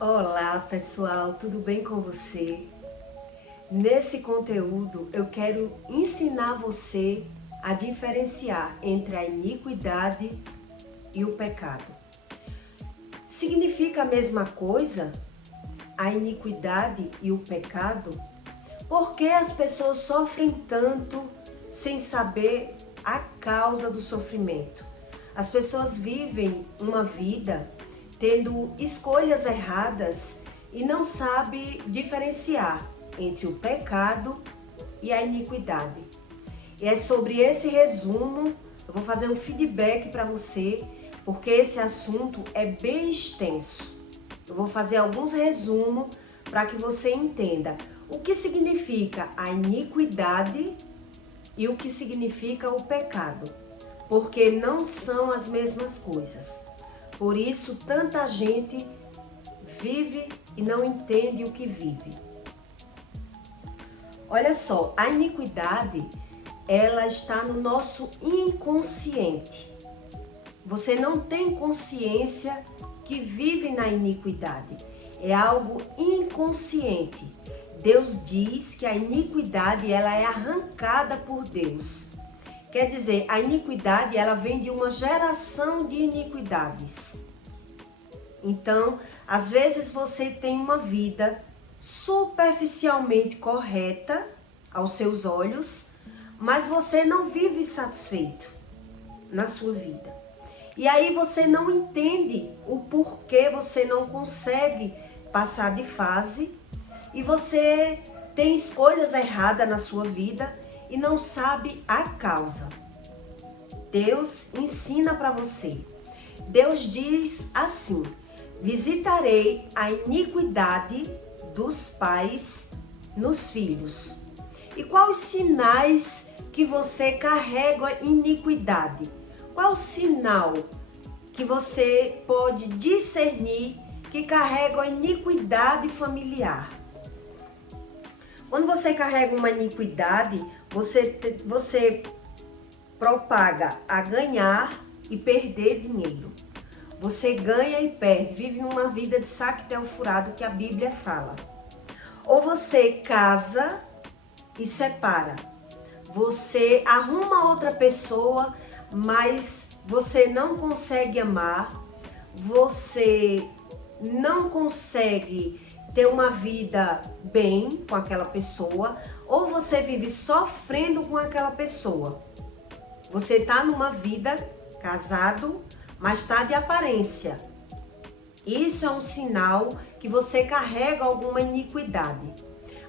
Olá pessoal, tudo bem com você? Nesse conteúdo eu quero ensinar você a diferenciar entre a iniquidade e o pecado. Significa a mesma coisa? A iniquidade e o pecado? Por que as pessoas sofrem tanto sem saber a causa do sofrimento? As pessoas vivem uma vida tendo escolhas erradas e não sabe diferenciar entre o pecado e a iniquidade. E é sobre esse resumo, eu vou fazer um feedback para você, porque esse assunto é bem extenso. Eu vou fazer alguns resumos para que você entenda o que significa a iniquidade e o que significa o pecado, porque não são as mesmas coisas. Por isso, tanta gente vive e não entende o que vive. Olha só, a iniquidade, ela está no nosso inconsciente. Você não tem consciência que vive na iniquidade. É algo inconsciente. Deus diz que a iniquidade, ela é arrancada por Deus. Quer dizer, a iniquidade, ela vem de uma geração de iniquidades. Então, às vezes você tem uma vida superficialmente correta aos seus olhos, mas você não vive satisfeito na sua vida. E aí você não entende o porquê você não consegue passar de fase e você tem escolhas erradas na sua vida e não sabe a causa. Deus ensina para você. Deus diz assim: visitarei a iniquidade dos pais nos filhos. E quais os sinais que você carrega iniquidade? Qual o sinal que você pode discernir que carrega a iniquidade familiar? Quando você carrega uma iniquidade, você propaga a ganhar e perder dinheiro. Você ganha e perde, vive uma vida de saquetel furado que a Bíblia fala. Ou você casa e separa. Você arruma outra pessoa, mas você não consegue amar. Você não consegue ter uma vida bem com aquela pessoa, ou você vive sofrendo com aquela pessoa. Você está numa vida casado, mas está de aparência. Isso é um sinal que você carrega alguma iniquidade.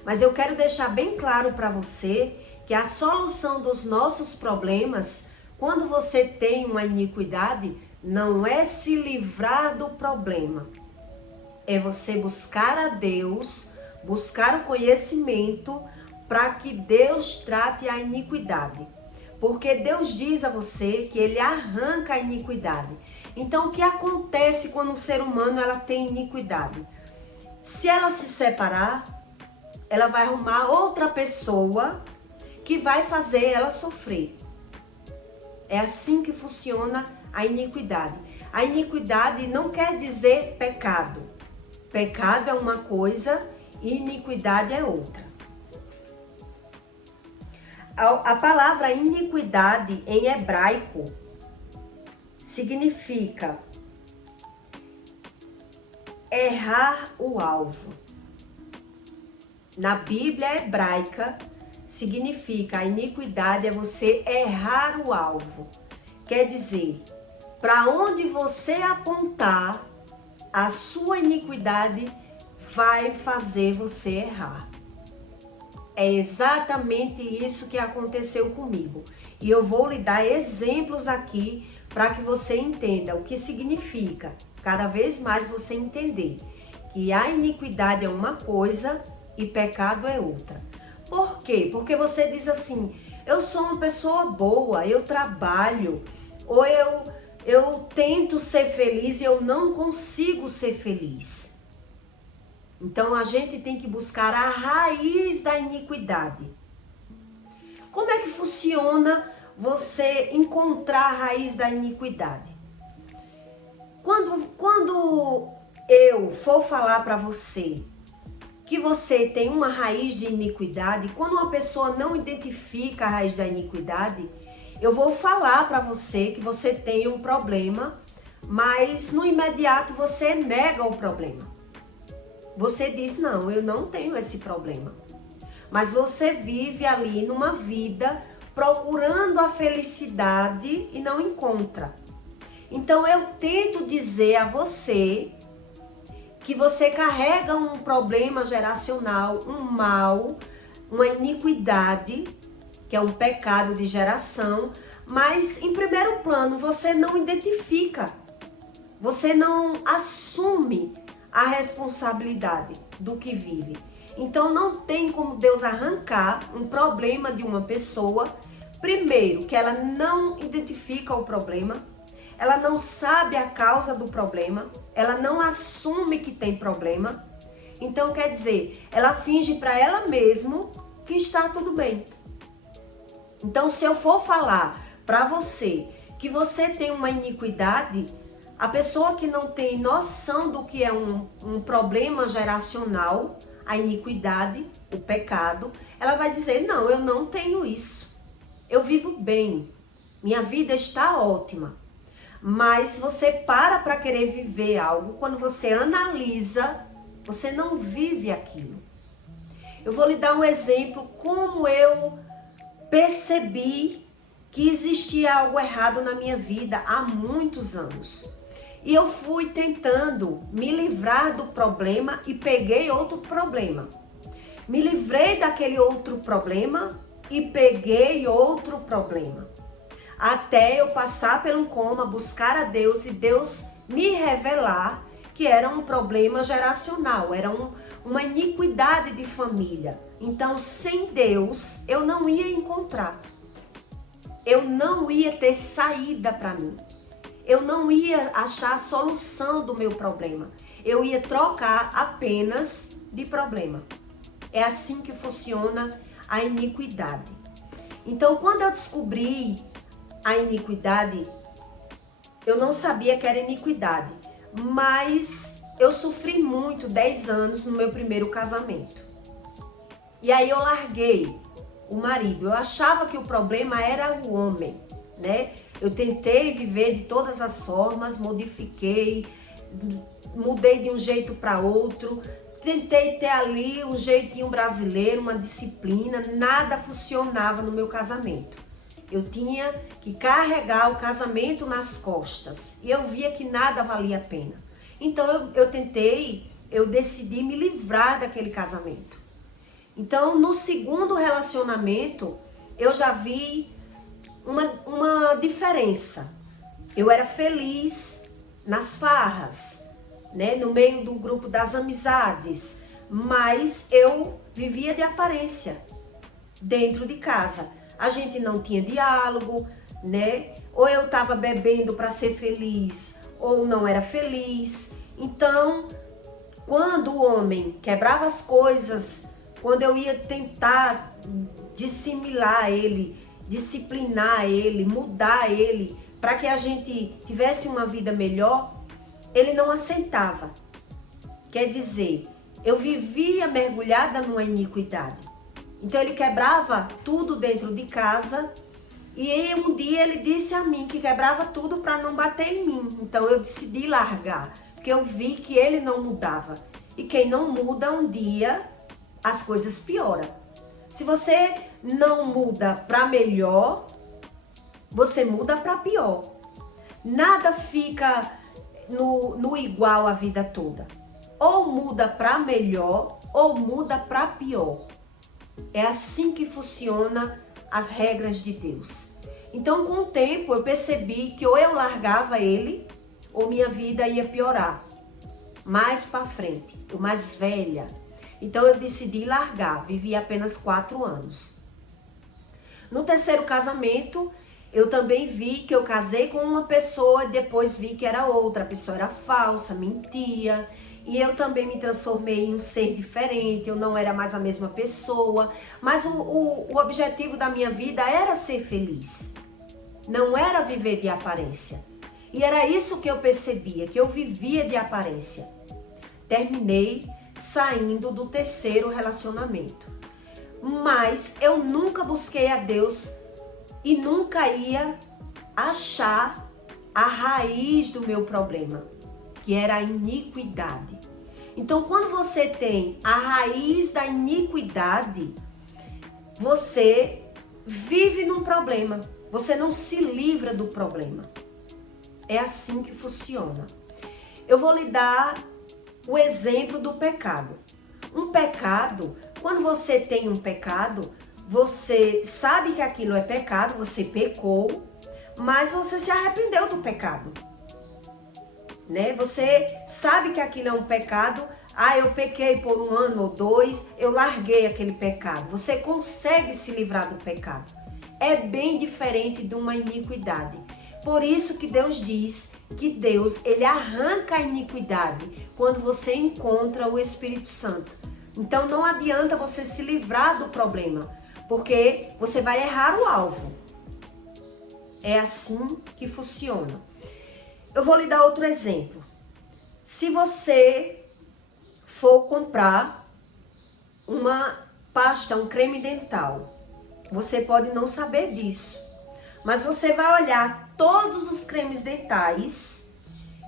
Mas eu quero deixar bem claro para você que a solução dos nossos problemas, quando você tem uma iniquidade, não é se livrar do problema. É você buscar a Deus, buscar o conhecimento para que Deus trate a iniquidade. Porque Deus diz a você que Ele arranca a iniquidade. Então, o que acontece quando um ser humano ela tem iniquidade? Se ela se separar, ela vai arrumar outra pessoa que vai fazer ela sofrer. É assim que funciona a iniquidade. A iniquidade não quer dizer pecado. Pecado é uma coisa e iniquidade é outra. A palavra iniquidade em hebraico significa errar o alvo. Na Bíblia hebraica significa a iniquidade é você errar o alvo. Quer dizer, para onde você apontar, a sua iniquidade vai fazer você errar. É exatamente isso que aconteceu comigo. E eu vou lhe dar exemplos aqui para que você entenda o que significa. Cada vez mais você entender que a iniquidade é uma coisa e pecado é outra. Por quê? Porque você diz assim: eu sou uma pessoa boa, eu trabalho, ou eu tento ser feliz e eu não consigo ser feliz. Então a gente tem que buscar a raiz da iniquidade. Como é que funciona você encontrar a raiz da iniquidade? Quando eu for falar para você que você tem uma raiz de iniquidade, quando uma pessoa não identifica a raiz da iniquidade, eu vou falar para você que você tem um problema, mas no imediato você nega o problema. Você diz, não, eu não tenho esse problema. Mas você vive ali numa vida procurando a felicidade e não encontra. Então eu tento dizer a você que você carrega um problema geracional, um mal, uma iniquidade, que é um pecado de geração, mas em primeiro plano você não identifica, você não assume a responsabilidade do que vive. Então não tem como Deus arrancar um problema de uma pessoa, primeiro que ela não identifica o problema, ela não sabe a causa do problema, ela não assume que tem problema. Então quer dizer, ela finge para ela mesma que está tudo bem. Então se eu for falar para você que você tem uma iniquidade, a pessoa que não tem noção do que é um problema geracional, a iniquidade, o pecado, ela vai dizer, não, eu não tenho isso. Eu vivo bem, minha vida está ótima. Mas você para querer viver algo, quando você analisa, você não vive aquilo. Eu vou lhe dar um exemplo como eu percebi que existia algo errado na minha vida há muitos anos. E eu fui tentando me livrar do problema e peguei outro problema. Me livrei daquele outro problema e peguei outro problema. Até eu passar pelo coma, buscar a Deus e Deus me revelar que era um problema geracional, era uma iniquidade de família. Então, sem Deus, eu não ia encontrar. Eu não ia ter saída para mim. Eu não ia achar a solução do meu problema. Eu ia trocar apenas de problema. É assim que funciona a iniquidade. Então, quando eu descobri a iniquidade, eu não sabia que era iniquidade, mas eu sofri muito 10 anos no meu primeiro casamento. E aí eu larguei o marido. Eu achava que o problema era o homem, né? Eu tentei viver de todas as formas, modifiquei, mudei de um jeito para outro, tentei ter ali um jeitinho brasileiro, uma disciplina, nada funcionava no meu casamento. Eu tinha que carregar o casamento nas costas e eu via que nada valia a pena. Então eu decidi me livrar daquele casamento. Então no segundo relacionamento eu já vi uma diferença. Eu era feliz nas farras, né, no meio do grupo das amizades, mas eu vivia de aparência dentro de casa. A gente não tinha diálogo, né? Ou eu estava bebendo para ser feliz, ou não era feliz. Então, quando o homem quebrava as coisas, quando eu ia tentar dissimilar ele, disciplinar ele, mudar ele, para que a gente tivesse uma vida melhor, ele não aceitava. Quer dizer, eu vivia mergulhada numa iniquidade. Então ele quebrava tudo dentro de casa e um dia ele disse a mim que quebrava tudo para não bater em mim. Então eu decidi largar, porque eu vi que ele não mudava. E quem não muda, um dia as coisas pioram. Se você não muda para melhor, você muda para pior. Nada fica no igual a vida toda. Ou muda para melhor ou muda para pior. É assim que funciona as regras de Deus. Então, com o tempo, eu percebi que ou eu largava ele, ou minha vida ia piorar. Mais para frente, eu mais velha. Então, eu decidi largar. Vivi apenas 4 anos. No terceiro casamento, eu também vi que eu casei com uma pessoa, depois vi que era outra. A pessoa era falsa, mentia. E eu também me transformei em um ser diferente, eu não era mais a mesma pessoa. Mas o objetivo da minha vida era ser feliz. Não era viver de aparência. E era isso que eu percebia, que eu vivia de aparência. terminei saindo do terceiro relacionamento. Mas eu nunca busquei a Deus e nunca ia achar a raiz do meu problema, que era a iniquidade. Então, quando você tem a raiz da iniquidade, você vive num problema. Você não se livra do problema. É assim que funciona. Eu vou lhe dar o exemplo do pecado. Um pecado, quando você tem um pecado, você sabe que aquilo é pecado, você pecou, mas você se arrependeu do pecado. Né? Você sabe que aquilo é um pecado. Eu pequei por 1 ano ou 2, eu larguei aquele pecado. Você consegue se livrar do pecado. É bem diferente de uma iniquidade. Por isso que Deus diz que Deus, ele arranca a iniquidade quando você encontra o Espírito Santo. Então não adianta você se livrar do problema, porque você vai errar o alvo. É assim que funciona. Eu vou lhe dar outro exemplo. Se você for comprar uma pasta, um creme dental, você pode não saber disso, mas você vai olhar todos os cremes dentais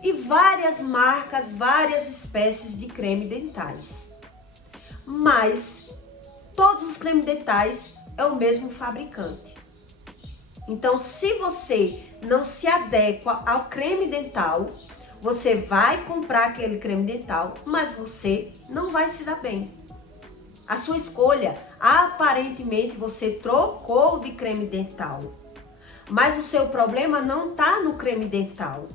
e várias marcas, várias espécies de creme dentais. Mas todos os cremes dentais é o mesmo fabricante. Então, se você não se adequa ao creme dental, você vai comprar aquele creme dental, mas você não vai se dar bem. A sua escolha, aparentemente você trocou de creme dental, mas o seu problema não está no creme dental.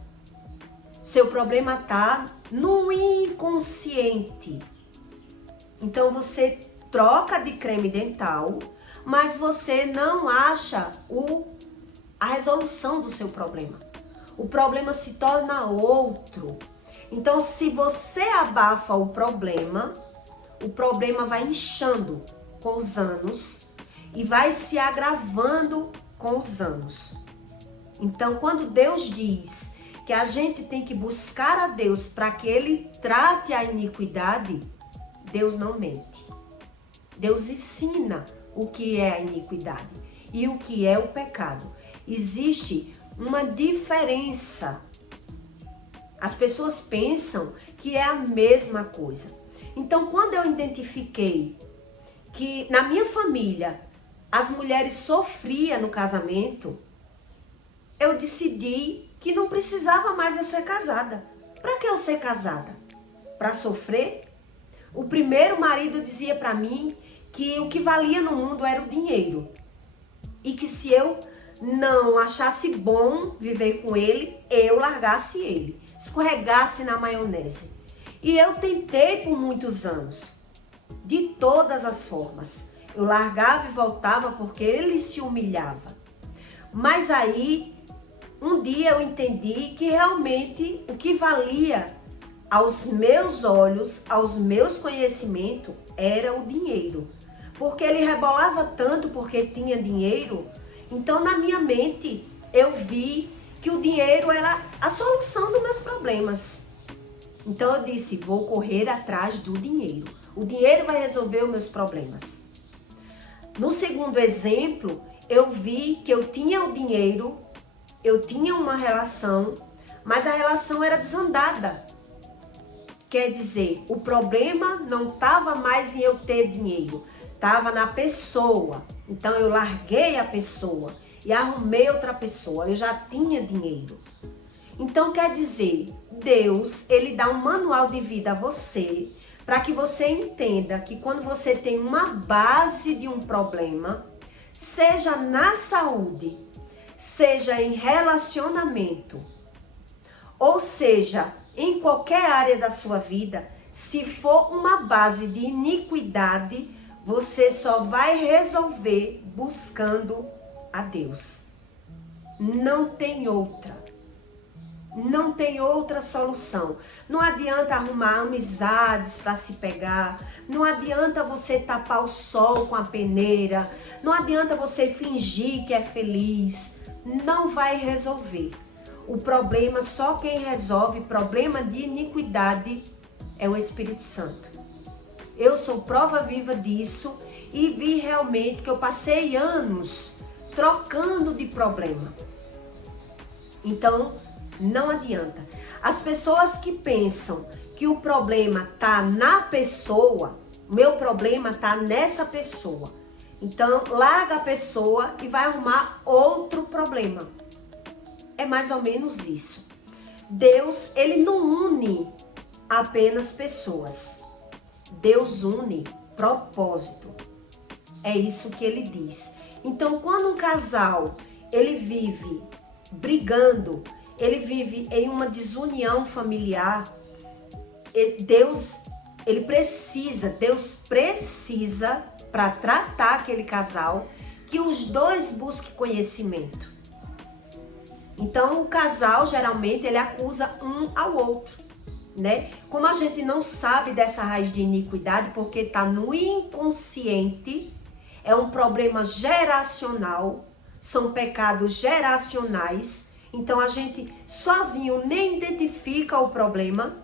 Seu problema está no inconsciente. Então você troca de creme dental, mas você não acha a resolução do seu problema. O problema se torna outro. Então, se você abafa o problema vai inchando com os anos e vai se agravando com os anos. Então, quando Deus diz que a gente tem que buscar a Deus para que Ele trate a iniquidade, Deus não mente. Deus ensina o que é a iniquidade e o que é o pecado. Existe uma diferença. As pessoas pensam que é a mesma coisa. Então, quando eu identifiquei que na minha família as mulheres sofriam no casamento, eu decidi que não precisava mais eu ser casada. Para que eu ser casada? Para sofrer? O primeiro marido dizia para mim que o que valia no mundo era o dinheiro. E que se eu não achasse bom viver com ele, eu largasse ele, escorregasse na maionese. E eu tentei por muitos anos, de todas as formas. Eu largava e voltava porque ele se humilhava. Mas aí, um dia eu entendi que realmente o que valia aos meus olhos, aos meus conhecimentos, era o dinheiro. Porque ele rebolava tanto porque tinha dinheiro. Então, na minha mente, eu vi que o dinheiro era a solução dos meus problemas. Então, eu disse, vou correr atrás do dinheiro. O dinheiro vai resolver os meus problemas. No segundo exemplo, eu vi que eu tinha o dinheiro, eu tinha uma relação, mas a relação era desandada. Quer dizer, o problema não estava mais em eu ter dinheiro, estava na pessoa. Então eu larguei a pessoa e arrumei outra pessoa, eu já tinha dinheiro. Então quer dizer, Deus, ele dá um manual de vida a você, para que você entenda que quando você tem uma base de um problema, seja na saúde, seja em relacionamento, ou seja, em qualquer área da sua vida, se for uma base de iniquidade, você só vai resolver buscando a Deus. Não tem outra. Não tem outra solução. Não adianta arrumar amizades para se pegar. Não adianta você tapar o sol com a peneira. Não adianta você fingir que é feliz. Não vai resolver. O problema, só quem resolve problema de iniquidade é o Espírito Santo. Eu sou prova viva disso e vi realmente que eu passei anos trocando de problema. Então, não adianta. As pessoas que pensam que o problema está na pessoa, meu problema está nessa pessoa. Então, larga a pessoa e vai arrumar outro problema. É mais ou menos isso. Deus, ele não une apenas pessoas. Deus une propósito. É isso que ele diz. Então, quando um casal, ele vive brigando, ele vive em uma desunião familiar, Deus precisa para tratar aquele casal, que os dois busquem conhecimento. Então, o casal, geralmente, ele acusa um ao outro, né? Como a gente não sabe dessa raiz de iniquidade, porque está no inconsciente, é um problema geracional, são pecados geracionais, então a gente sozinho nem identifica o problema.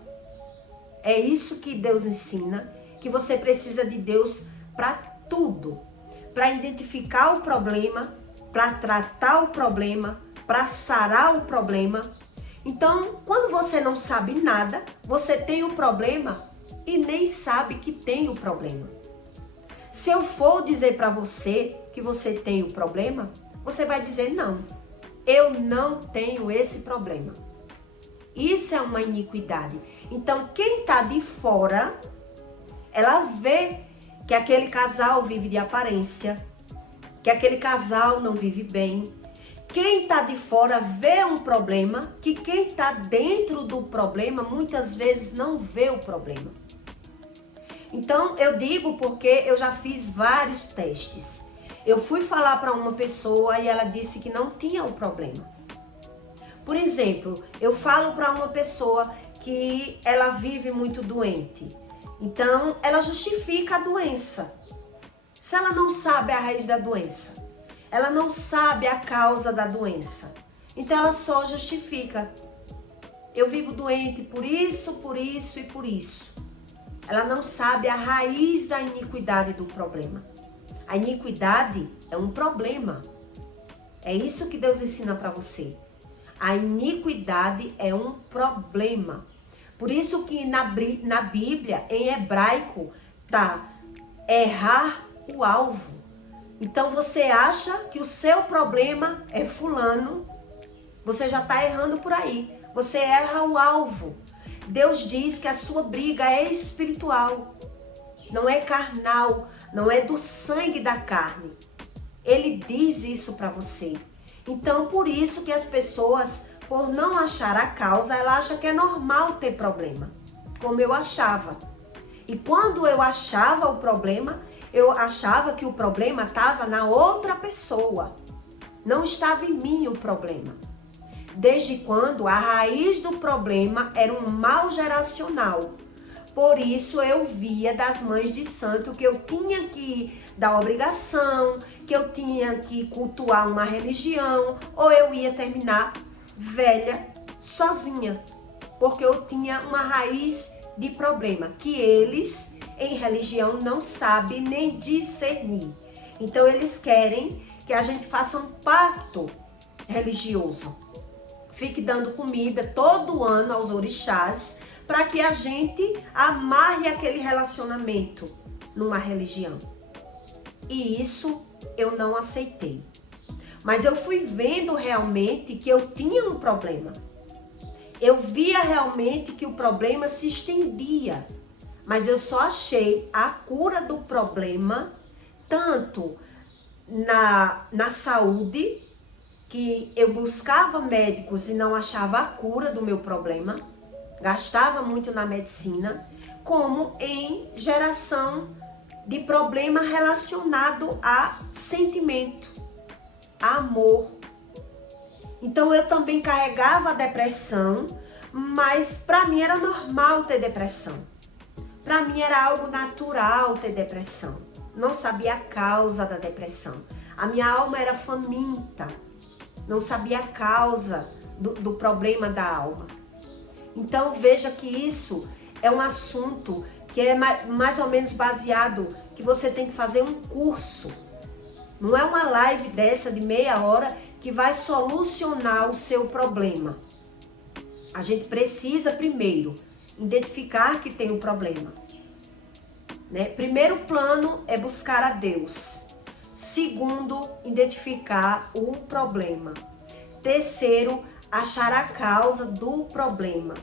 É isso que Deus ensina, que você precisa de Deus para tudo, para identificar o problema, para tratar o problema, para sarar o problema. Então, quando você não sabe nada, você tem o problema e nem sabe que tem o problema. Se eu for dizer para você que você tem o problema, você vai dizer não, eu não tenho esse problema. Isso é uma iniquidade. Então, quem está de fora, ela vê que aquele casal vive de aparência, que aquele casal não vive bem. Quem está de fora vê um problema, que quem está dentro do problema muitas vezes não vê o problema. Então, eu digo porque eu já fiz vários testes. Eu fui falar para uma pessoa e ela disse que não tinha o problema. Por exemplo, eu falo para uma pessoa que ela vive muito doente. Então, ela justifica a doença. Se ela não sabe a raiz da doença, ela não sabe a causa da doença, então ela só justifica. Eu vivo doente por isso e por isso. Ela não sabe a raiz da iniquidade do problema. A iniquidade é um problema. É isso que Deus ensina para você. A iniquidade é um problema. Por isso que na Bíblia, em hebraico, tá errar o alvo. Então você acha que o seu problema é fulano, você já está errando por aí. Você erra o alvo. Deus diz que a sua briga é espiritual, não é carnal, não é do sangue da carne. Ele diz isso para você. Então, por isso que as pessoas, por não achar a causa, ela acha que é normal ter problema, como eu achava. E quando eu achava o problema, eu achava que o problema estava na outra pessoa. Não estava em mim o problema. Desde quando a raiz do problema era um mal geracional. Por isso eu via das mães de santo que eu tinha que dar obrigação, que eu tinha que cultuar uma religião, ou eu ia terminar velha, sozinha. Porque eu tinha uma raiz de problema, que eles em religião não sabem nem discernir. Então eles querem que a gente faça um pacto religioso. Fique dando comida todo ano aos orixás, para que a gente amarre aquele relacionamento numa religião. E isso eu não aceitei. Mas eu fui vendo realmente que eu tinha um problema. Eu via realmente que o problema se estendia. Mas eu só achei a cura do problema, tanto na saúde, que eu buscava médicos e não achava a cura do meu problema, gastava muito na medicina, como em geração de problema relacionado a sentimento, a amor. Então eu também carregava a depressão, mas para mim era normal ter depressão. Para mim era algo natural ter depressão. Não sabia a causa da depressão. A minha alma era faminta. Não sabia a causa do problema da alma. Então veja que isso é um assunto que é mais ou menos baseado que você tem que fazer um curso. Não é uma live dessa de meia hora que vai solucionar o seu problema. A gente precisa primeiro identificar que tem um problema. Né? Primeiro plano é buscar a Deus. Segundo, identificar o problema. Terceiro, achar a causa do problema.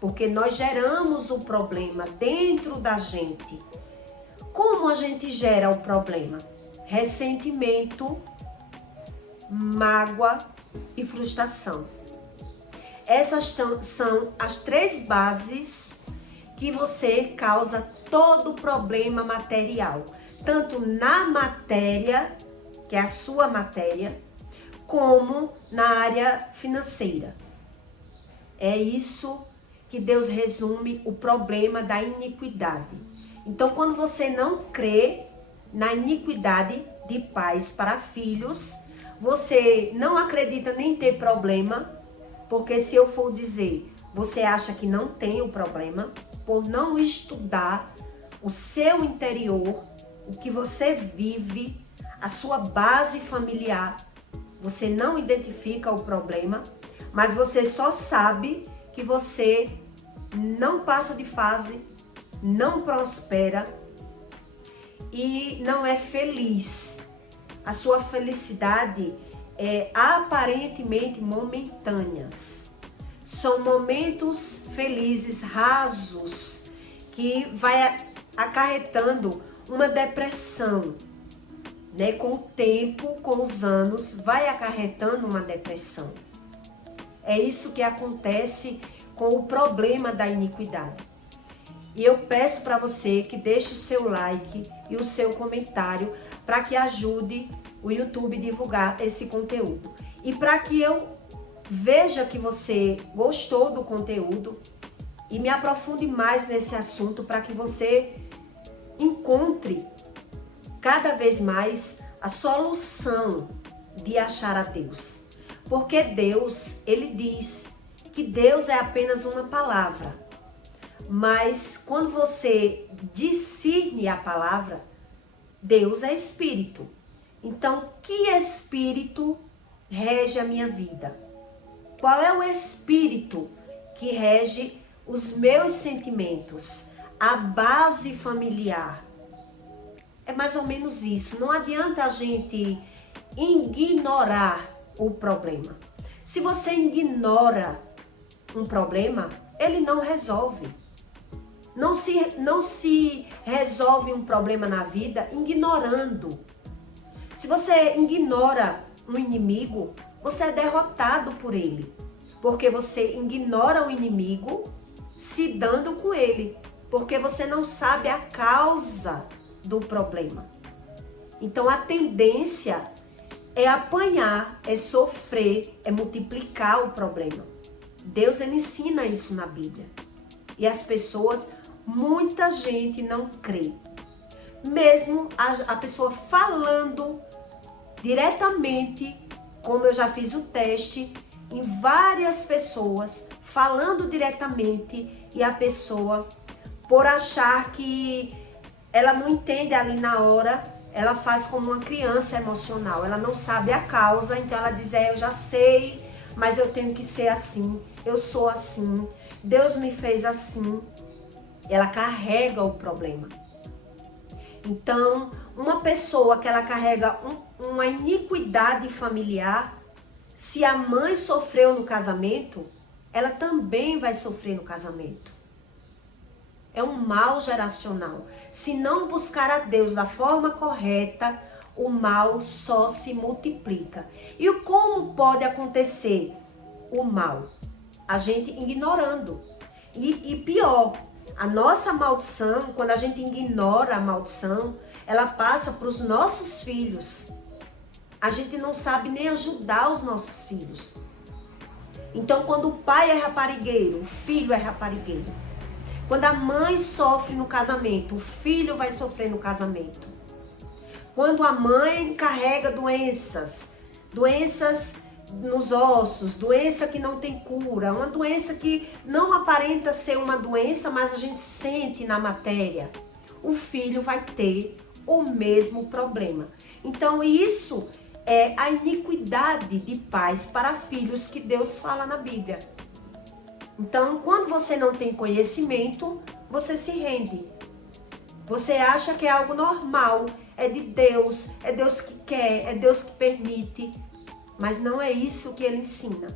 Porque nós geramos o problema dentro da gente. Como a gente gera o problema? Ressentimento, mágoa e frustração. Essas são as 3 bases que você causa todo o problema material. Tanto na matéria, que é a sua matéria, como na área financeira. É isso que Deus resume o problema da iniquidade. Então, quando você não crê na iniquidade de pais para filhos, você não acredita nem ter problema, porque se eu for dizer, você acha que não tem o problema, por não estudar o seu interior, o que você vive, a sua base familiar, você não identifica o problema, mas você só sabe que você não passa de fase, não prospera e não é feliz. A sua felicidade é aparentemente momentâneas. São momentos felizes, rasos, que vai acarretando uma depressão. Né? Com o tempo, com os anos, vai acarretando uma depressão. É isso que acontece com o problema da iniquidade. E eu peço para você que deixe o seu like e o seu comentário para que ajude o YouTube a divulgar esse conteúdo. E para que eu veja que você gostou do conteúdo e me aprofunde mais nesse assunto para que você encontre cada vez mais a solução de achar a Deus. Porque Deus, ele diz que Deus é apenas uma palavra. Mas quando você discerne a palavra, Deus é espírito. Então, que espírito rege a minha vida? Qual é o espírito que rege os meus sentimentos? A base familiar. É mais ou menos isso. Não adianta a gente ignorar o problema. Se você ignora um problema, ele não resolve. Não se resolve um problema na vida ignorando. Se você ignora um inimigo, você é derrotado por ele. Porque você ignora o inimigo se dando com ele. Porque você não sabe a causa do problema. Então a tendência é apanhar, é sofrer, é multiplicar o problema. Deus ele ensina isso na Bíblia. E as pessoas, muita gente não crê. Mesmo a pessoa falando diretamente, como eu já fiz o teste, em várias pessoas, falando diretamente, e a pessoa, por achar que ela não entende ali na hora, ela faz como uma criança emocional. Ela não sabe a causa, então ela diz, eu já sei, mas eu tenho que ser assim, eu sou assim, Deus me fez assim. Ela carrega o problema. Então, uma pessoa que ela carrega uma iniquidade familiar, se a mãe sofreu no casamento, ela também vai sofrer no casamento. É um mal geracional. Se não buscar a Deus da forma correta, o mal só se multiplica. E como pode acontecer o mal? A gente ignorando. E pior, a nossa maldição, quando a gente ignora a maldição, ela passa para os nossos filhos. A gente não sabe nem ajudar os nossos filhos. Então, quando o pai é raparigueiro, o filho é raparigueiro. Quando a mãe sofre no casamento, o filho vai sofrer no casamento. Quando a mãe carrega doenças nos ossos, doença que não tem cura, uma doença que não aparenta ser uma doença, mas a gente sente na matéria, o filho vai ter o mesmo problema. Então isso é a iniquidade de pais para filhos que Deus fala na Bíblia. Então, quando você não tem conhecimento, você se rende. Você acha que é algo normal, é de Deus, é Deus que quer, é Deus que permite. Mas não é isso que ele ensina.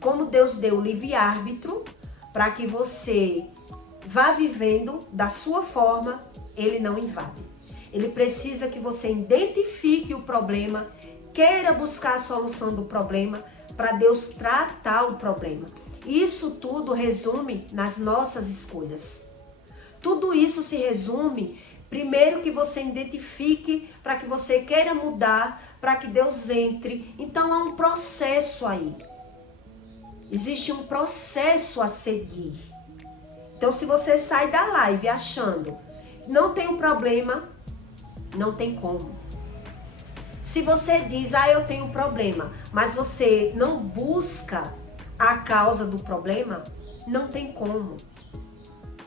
Como Deus deu livre-árbitro para que você vá vivendo da sua forma, ele não invade. Ele precisa que você identifique o problema, queira buscar a solução do problema, para Deus tratar o problema. Isso tudo resume nas nossas escolhas. Tudo isso se resume, primeiro que você identifique, para que você queira mudar, para que Deus entre. Então há um processo aí. Existe um processo a seguir. Então se você sai da live achando não tem um problema, não tem como. Se você diz, eu tenho um problema, mas você não busca a causa do problema, não tem como.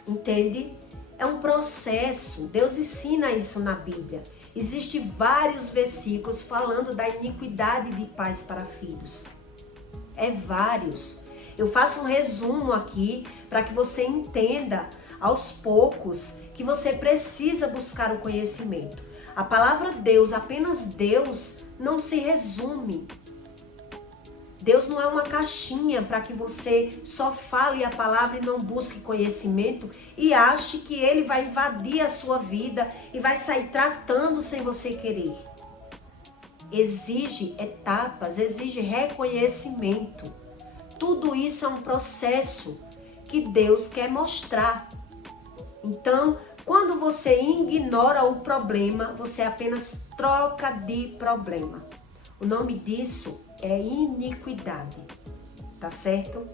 Entende? É um processo. Deus ensina isso na Bíblia. Existem vários versículos falando da iniquidade de pais para filhos. É vários. Eu faço um resumo aqui para que você entenda aos poucos que você precisa buscar o conhecimento. A palavra Deus, apenas Deus, não se resume. Deus não é uma caixinha para que você só fale a palavra e não busque conhecimento e ache que ele vai invadir a sua vida e vai sair tratando sem você querer. Exige etapas, exige reconhecimento. Tudo isso é um processo que Deus quer mostrar. Então, quando você ignora o problema, você apenas troca de problema. O nome disso é iniquidade, tá certo?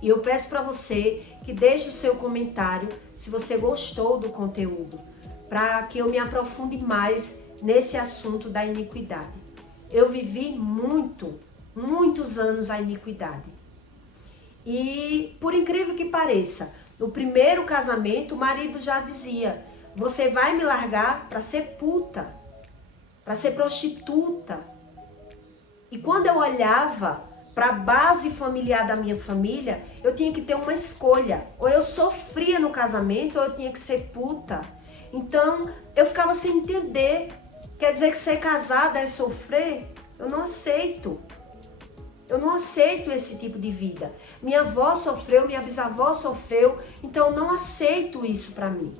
E eu peço para você que deixe o seu comentário se você gostou do conteúdo, para que eu me aprofunde mais nesse assunto da iniquidade. Eu vivi muitos anos a iniquidade. E por incrível que pareça, no primeiro casamento o marido já dizia: você vai me largar para ser puta, para ser prostituta. E quando eu olhava para a base familiar da minha família, eu tinha que ter uma escolha. Ou eu sofria no casamento, ou eu tinha que ser puta. Então, eu ficava sem entender. Quer dizer que ser casada é sofrer? Eu não aceito. Eu não aceito esse tipo de vida. Minha avó sofreu, minha bisavó sofreu, então eu não aceito isso para mim.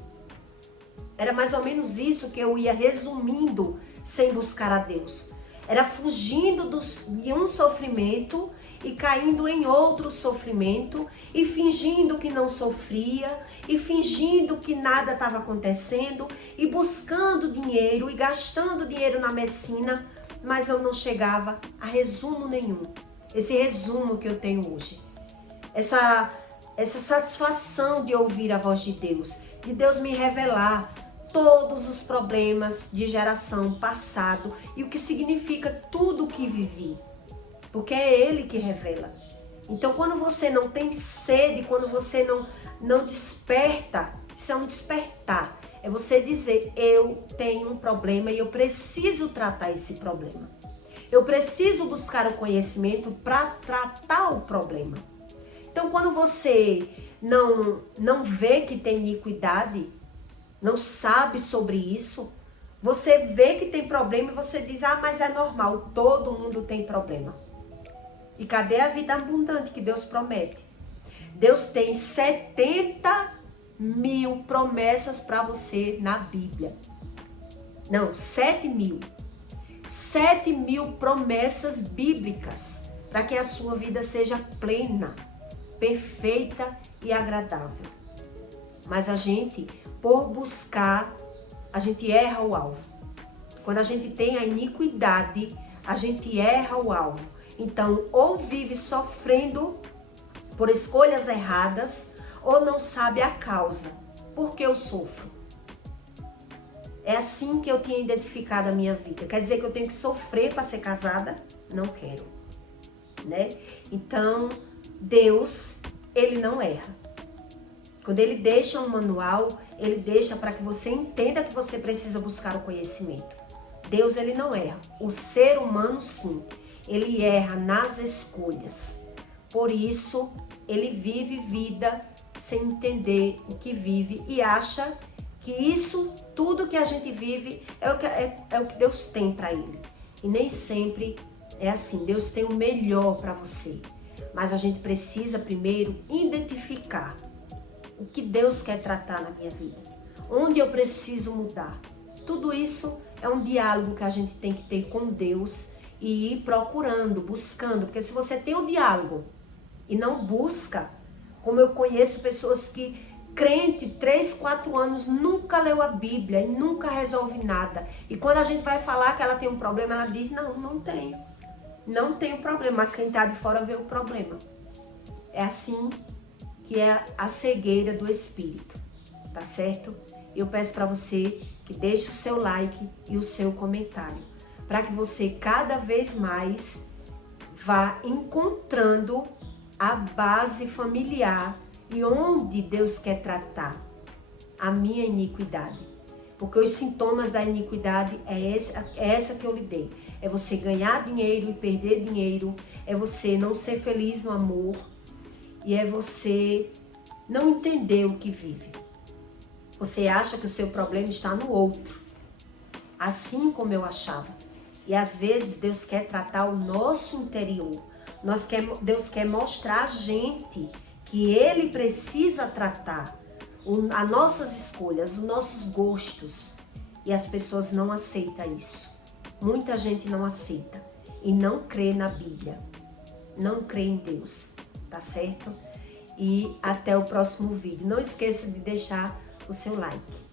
Era mais ou menos isso que eu ia resumindo sem buscar a Deus. Era fugindo de um sofrimento e caindo em outro sofrimento e fingindo que não sofria e fingindo que nada estava acontecendo e buscando dinheiro e gastando dinheiro na medicina, mas eu não chegava a resumo nenhum. Esse resumo que eu tenho hoje. Essa satisfação de ouvir a voz de Deus me revelar todos os problemas de geração passado e o que significa tudo o que vivi, porque é Ele que revela. Então, quando você não tem sede, quando você não desperta, isso é um despertar, é você dizer: eu tenho um problema e eu preciso tratar esse problema. Eu preciso buscar o conhecimento para tratar o problema. Então, quando você não vê que tem iniquidade, não sabe sobre isso, você vê que tem problema e você diz: mas é normal, todo mundo tem problema. E cadê a vida abundante que Deus promete? Deus tem 70.000 promessas para você na Bíblia. Não, 7.000. 7.000 promessas bíblicas para que a sua vida seja plena, perfeita e agradável. Mas a gente, por buscar, a gente erra o alvo. Quando a gente tem a iniquidade, a gente erra o alvo. Então, ou vive sofrendo por escolhas erradas, ou não sabe a causa. Por que eu sofro? É assim que eu tinha identificado a minha vida. Quer dizer que eu tenho que sofrer para ser casada? Não quero. né? Então, Deus, ele não erra. Quando ele deixa um manual, ele deixa para que você entenda que você precisa buscar o conhecimento. Deus, ele não erra. O ser humano, sim, ele erra nas escolhas. Por isso, ele vive vida sem entender o que vive e acha que isso, tudo que a gente vive, é o que Deus tem para ele. E nem sempre é assim. Deus tem o melhor para você. Mas a gente precisa primeiro identificar o que Deus quer tratar na minha vida. Onde eu preciso mudar. Tudo isso é um diálogo que a gente tem que ter com Deus e ir procurando, buscando. Porque se você tem um diálogo e não busca, como eu conheço pessoas que, crente, 3, 4 anos, nunca leu a Bíblia e nunca resolve nada. E quando a gente vai falar que ela tem um problema, ela diz, não tenho. Não tenho problema, mas quem está de fora vê o problema. É assim que é a cegueira do espírito, tá certo? Eu peço para você que deixe o seu like e o seu comentário, para que você cada vez mais vá encontrando a base familiar e onde Deus quer tratar a minha iniquidade. Porque os sintomas da iniquidade é essa que eu lhe dei. É você ganhar dinheiro e perder dinheiro, é você não ser feliz no amor e é você não entender o que vive. Você acha que o seu problema está no outro, assim como eu achava. E às vezes Deus quer tratar o nosso interior. Deus quer mostrar a gente que Ele precisa tratar as nossas escolhas, os nossos gostos. E as pessoas não aceitam isso. Muita gente não aceita e não crê na Bíblia. Não crê em Deus, tá certo? E até o próximo vídeo. Não esqueça de deixar o seu like.